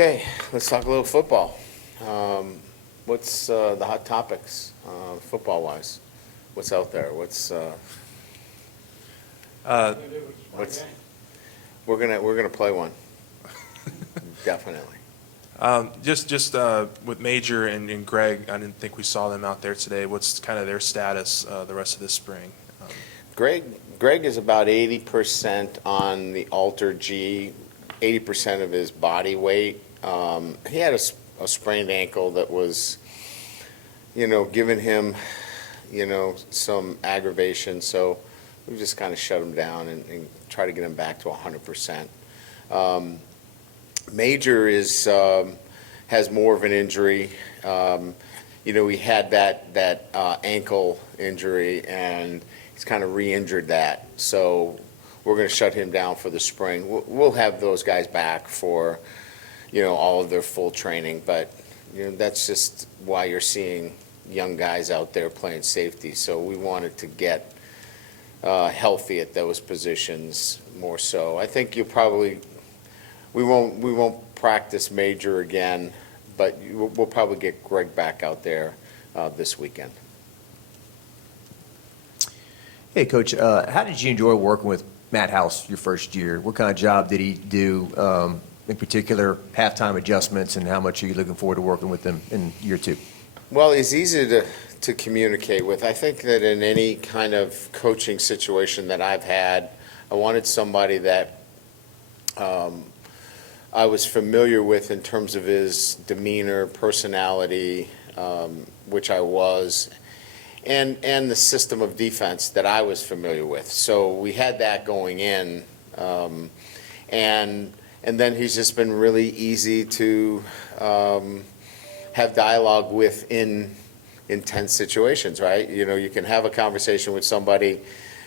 Okay, let's talk a little football. What's the hot topics, football-wise? What's out there? What's we're gonna play one, definitely. Just with Major and Greg, I didn't think we saw them out there today. What's kind of their status the rest of this spring? Greg is about 80% on the Alter G, 80% of his body weight. He had a sprained ankle that was, giving him, some aggravation. So we just kind of shut him down and try to get him back to 100%. Major has more of an injury. He had that ankle injury, and he's kind of re-injured that. So we're going to shut him down for the spring. We'll have those guys back for, all of their full training. But, that's just why you're seeing young guys out there playing safety. So we wanted to get healthy at those positions more so. I think we won't practice Major again, but we'll probably get Greg back out there this weekend. Hey, Coach, how did you enjoy working with Matt House your first year? What kind of job did he do, in particular, halftime adjustments, and how much are you looking forward to working with him in year two? Well, he's easy to communicate with. I think that in any kind of coaching situation that I've had, I wanted somebody that I was familiar with in terms of his demeanor, personality, which I was, and the system of defense that I was familiar with. So we had that going in, and then he's just been really easy to have dialogue with in intense situations, right? You can have a conversation with somebody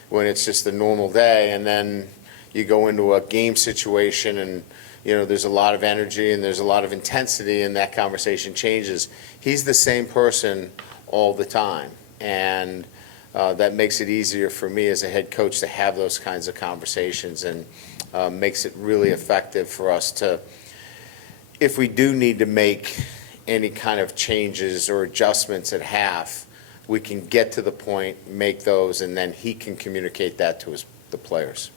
when it's just a normal day, and then you go into a game situation and there's a lot of energy and there's a lot of intensity, and that conversation changes. He's the same person all the time, and that makes it easier for me as a head coach to have those kinds of conversations, and makes it really effective for us to, if we do need to make any kind of changes or adjustments at half, we can get to the point, make those, and then he can communicate that to the players.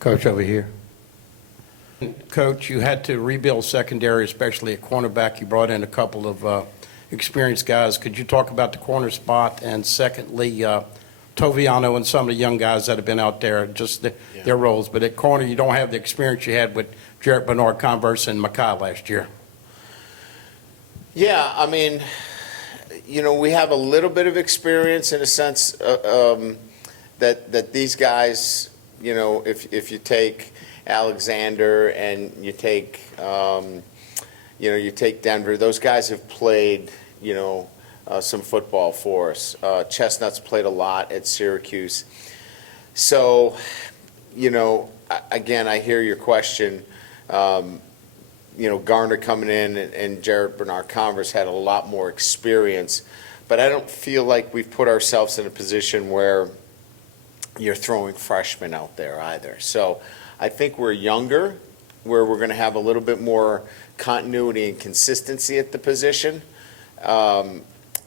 Coach, over here. Coach, you had to rebuild secondary, especially at cornerback. You brought in a couple of experienced guys. Could you talk about the corner spot? And secondly, Toviano and some of the young guys that have been out there, just their roles. But at corner, you don't have the experience you had with Jarrett Bernard, Converse, and Makai last year. Yeah, I mean, we have a little bit of experience in a sense that these guys, if you take Alexander and you take, you take Denver, those guys have played, some football for us. Chestnut's played a lot at Syracuse. So, again, I hear your question. Garner coming in and Jarrett Bernard Converse had a lot more experience, but I don't feel like we've put ourselves in a position where you're throwing freshmen out there either. So I think we're younger, where we're going to have a little bit more continuity and consistency at the position.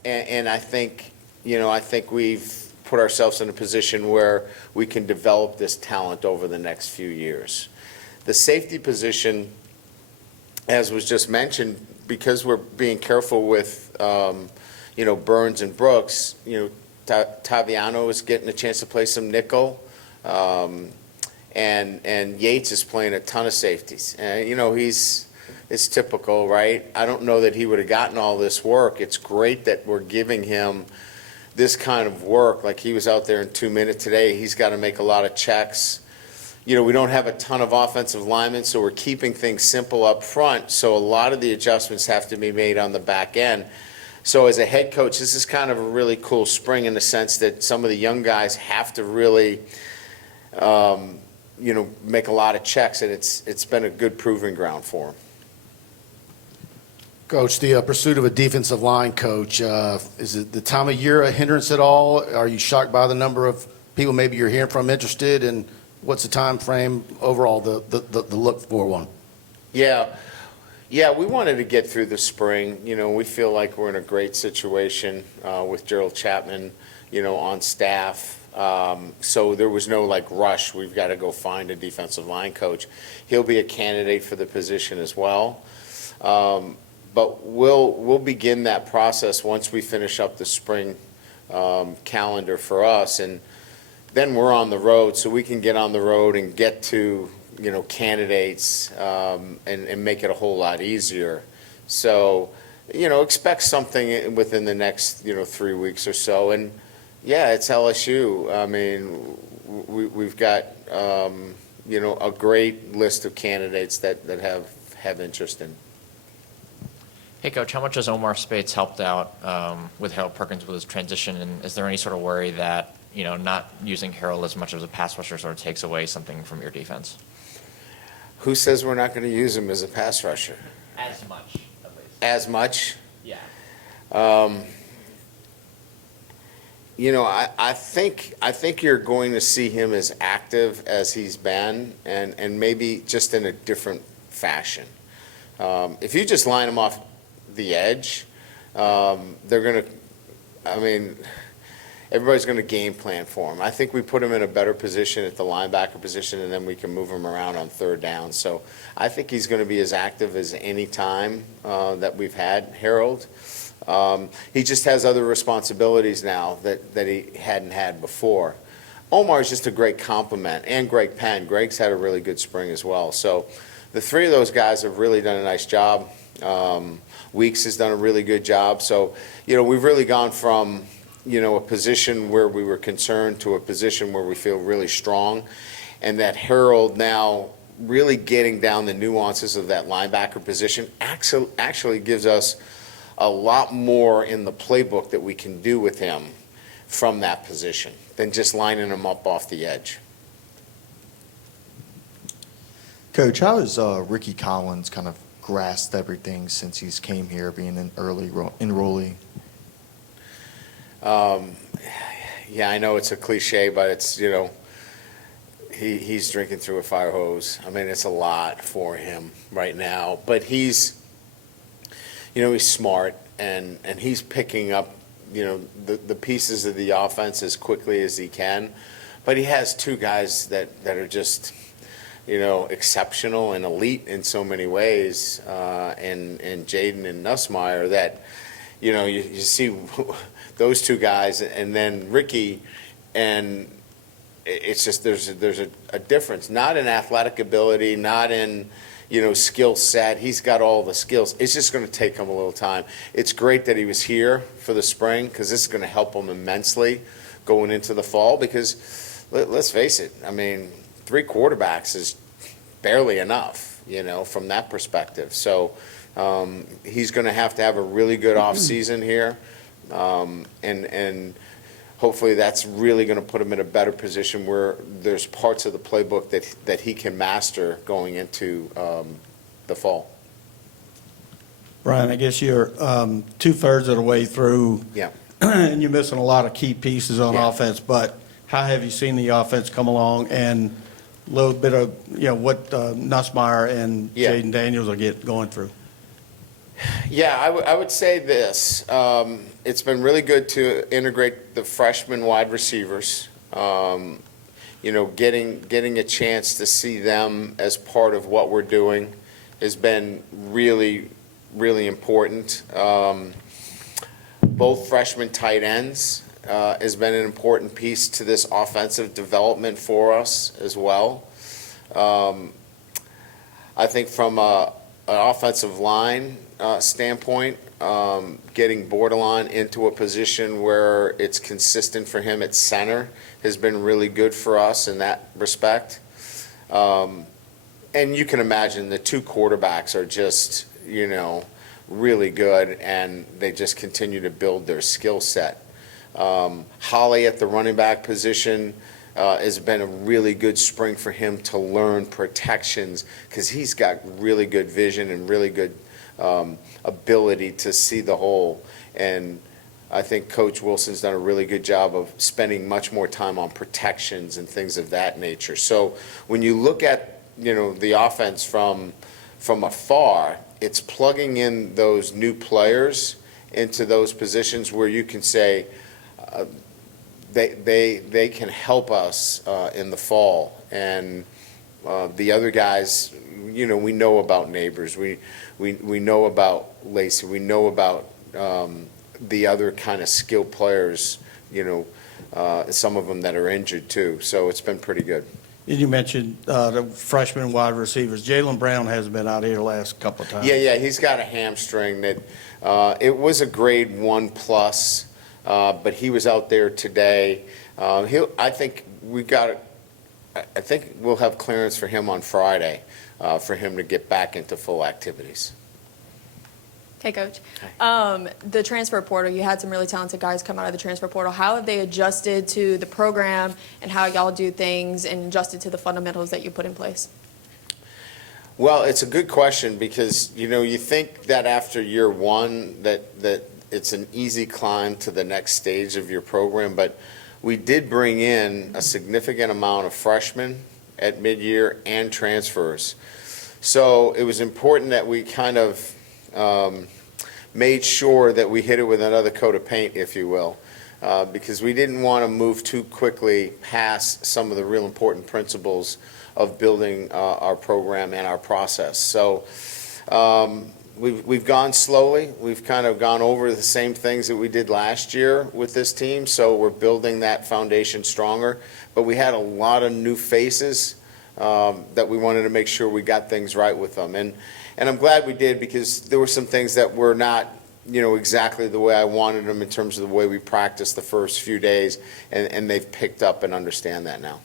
And I think, I think we've put ourselves in a position where we can develop this talent over the next few years. The safety position, as was just mentioned, because we're being careful with, Burns and Brooks, Taviano is getting a chance to play some nickel, and Yates is playing a ton of safeties. It's typical, right? I don't know that he would have gotten all this work. It's great that we're giving him this kind of work. Like, he was out there in 2 minutes today. He's got to make a lot of checks. We don't have a ton of offensive linemen, so we're keeping things simple up front. So a lot of the adjustments have to be made on the back end. So as a head coach, this is kind of a really cool spring in the sense that some of the young guys have to really, make a lot of checks, and it's been a good proving ground for them. Coach, the pursuit of a defensive line coach, is it the time of year a hindrance at all? Are you shocked by the number of people maybe you're hearing from interested, and what's the time frame overall, the look for one? Yeah, yeah, we wanted to get through the spring. You know, we feel like we're in a great situation with Gerald Chapman, you know, on staff. So there was no like rush. We've got to go find a defensive line coach. He'll be a candidate for the position as well. But we'll begin that process once we finish up the spring calendar for us, and then we're on the road, so we can get on the road and get to, you know, candidates and make it a whole lot easier. So, you know, expect something within the next, you know, 3 weeks or so. And yeah, it's LSU. I mean, we've got, you know, a great list of candidates that have interest in. Hey, Coach, how much has Omar Speights helped out with Harold Perkins with his transition? And is there any sort of worry that, you know, not using Harold as much as a pass rusher sort of takes away something from your defense? Who says we're not going to use him as a pass rusher? As much, at least. As much? Yeah. You know, I think you're going to see him as active as he's been, and maybe just in a different fashion. If you just line him off the edge, they're going to, I mean, everybody's going to game plan for him. I think we put him in a better position at the linebacker position, and then we can move him around on third down. So I think he's going to be as active as any time that we've had Harold. He just has other responsibilities now that he hadn't had before. Omar is just a great compliment, and Greg Penn. Greg's had a really good spring as well. So the three of those guys have really done a nice job. Weeks has done a really good job. So, you know, we've really gone from, you know, a position where we were concerned to a position where we feel really strong, and that Harold now really getting down the nuances of that linebacker position actually gives us a lot more in the playbook that we can do with him from that position than just lining him up off the edge. Coach, how has Ricky Collins kind of grasped everything since he's came here, being an early enrollee? Yeah, I know it's a cliche, but it's, you know, he's drinking through a fire hose. I mean, it's a lot for him right now, but he's, you know, he's smart, and he's picking up, you know, the pieces of the offense as quickly as he can. But he has two guys that are just, you know, exceptional and elite in so many ways, and Jaden and Nussmeier, that, you know, you see those two guys and then Ricky, and it's just there's a difference, not in athletic ability, not in, you know, skill set. He's got all the skills. It's just going to take him a little time. It's great that he was here for the spring, because this is going to help him immensely going into the fall, because let's face it, I mean, 3 quarterbacks is barely enough, you know, from that perspective. So he's going to have a really good off season here, and hopefully that's really going to put him in a better position where there's parts of the playbook that he can master going into the fall. Brian, I guess you're 2/3 of the way through. Yeah. And you're missing a lot of key pieces on Yeah. offense, but how have you seen the offense come along, and a little bit of, you know, what Nussmeier and Yeah. Jaden Daniels are going through? Yeah, I would say this. It's been really good to integrate the freshman wide receivers. You know, getting a chance to see them as part of what we're doing has been really, really important. Both freshman tight ends has been an important piece to this offensive development for us as well. I think from an offensive line standpoint, getting Bordelon into a position where it's consistent for him at center has been really good for us in that respect. And you can imagine the 2 quarterbacks are just, you know, really good, and they just continue to build their skill set. Holly at the running back position has been a really good spring for him to learn protections, because he's got really good vision and really good ability to see the hole. And I think Coach Wilson's done a really good job of spending much more time on protections and things of that nature. So when you look at, you know, the offense from from afar, it's plugging in those new players into those positions where you can say, they can help us in the fall. And the other guys, we know about Neighbors, we know about Lacey, we know about the other kind of skilled players, some of them that are injured too. So it's been pretty good. And you mentioned the freshman wide receivers. Jalen Brown hasn't been out here the last couple of times. Yeah, he's got a hamstring that, it was a grade 1+, but he was out there today. I think we'll have clearance for him on Friday, for him to get back into full activities. Hey, Coach. The transfer portal, you had some really talented guys come out of the transfer portal. How have they adjusted to the program and how y'all do things and adjusted to the fundamentals that you put in place? Well, it's a good question because, you think that after year one that it's an easy climb to the next stage of your program, but we did bring in a significant amount of freshmen at mid-year and transfers. So it was important that we kind of made sure that we hit it with another coat of paint, if you will, because we didn't want to move too quickly past some of the real important principles of building our program and our process. So we've gone slowly. We've kind of gone over the same things that we did last year with this team, so we're building that foundation stronger. But we had a lot of new faces that we wanted to make sure we got things right with them. And I'm glad we did because there were some things that were not, exactly the way I wanted them in terms of the way we practiced the first few days, and they've picked up and understand that now.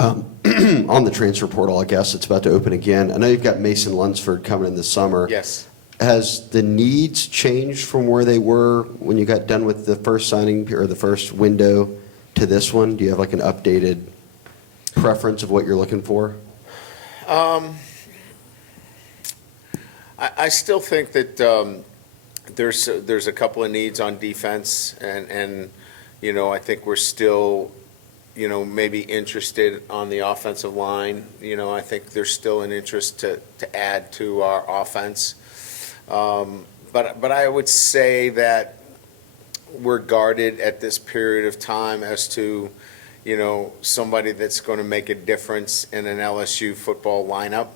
On the transfer portal, I guess it's about to open again. I know you've got Mason Lunsford coming in this summer. Yes. Has the needs changed from where they were when you got done with the first signing or the first window to this one? Do you have like an updated preference of what you're looking for? I still think that there's a couple of needs on defense, and I think we're still maybe interested on the offensive line. I think there's still an interest to add to our offense. But I would say that we're guarded at this period of time as to, somebody that's going to make a difference in an LSU football lineup.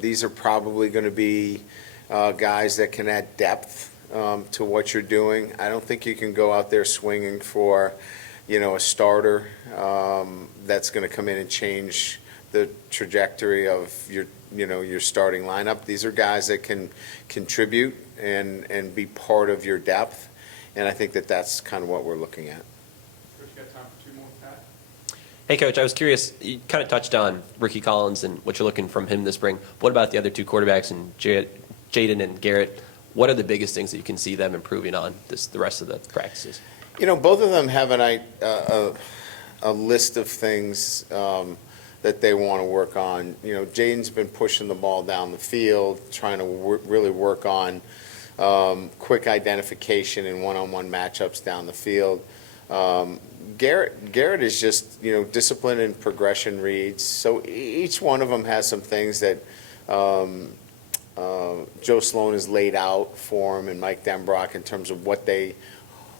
These are probably going to be guys that can add depth to what you're doing. I don't think you can go out there swinging for a starter that's going to come in and change the trajectory of your starting lineup. These are guys that can contribute and be part of your depth, and I think that's kind of what we're looking at. Hey, Coach, I was curious, you kind of touched on Ricky Collins and what you're looking from him this spring. What about the other two quarterbacks, and Jaden and Garrett? What are the biggest things that you can see them improving on the rest of the practices? Both of them have a list of things that they want to work on. Jaden's been pushing the ball down the field, trying to really work on quick identification and one-on-one matchups down the field. Garrett is just, discipline and progression reads. So each one of them has some things that Joe Sloan has laid out for him and Mike Denbrock in terms of what they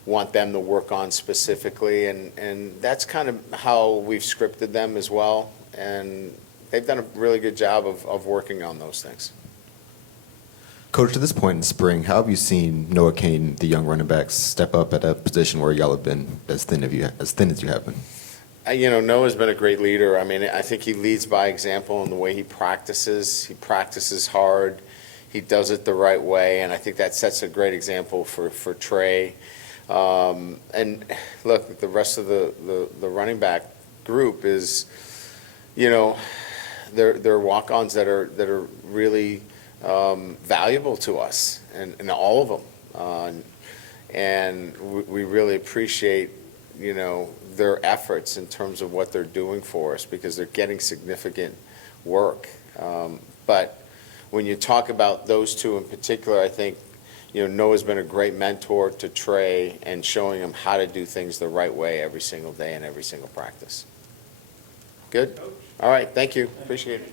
want them to work on specifically, and that's kind of how we've scripted them as well, and they've done a really good job of working on those things. Coach, to this point in spring, how have you seen Noah Kane, the young running back, step up at a position where y'all have been as thin as you have been? Noah's been a great leader. I mean, I think he leads by example in the way he practices. He practices hard. He does it the right way, and I think that sets a great example for Trey. And look, the rest of the running back group is, they're walk-ons that are really valuable to us, and all of them. And we really appreciate, their efforts in terms of what they're doing for us because they're getting significant work. But when you talk about those two in particular, I think, Noah's been a great mentor to Trey and showing him how to do things the right way every single day and every single practice. Good? All right, thank you. Appreciate it.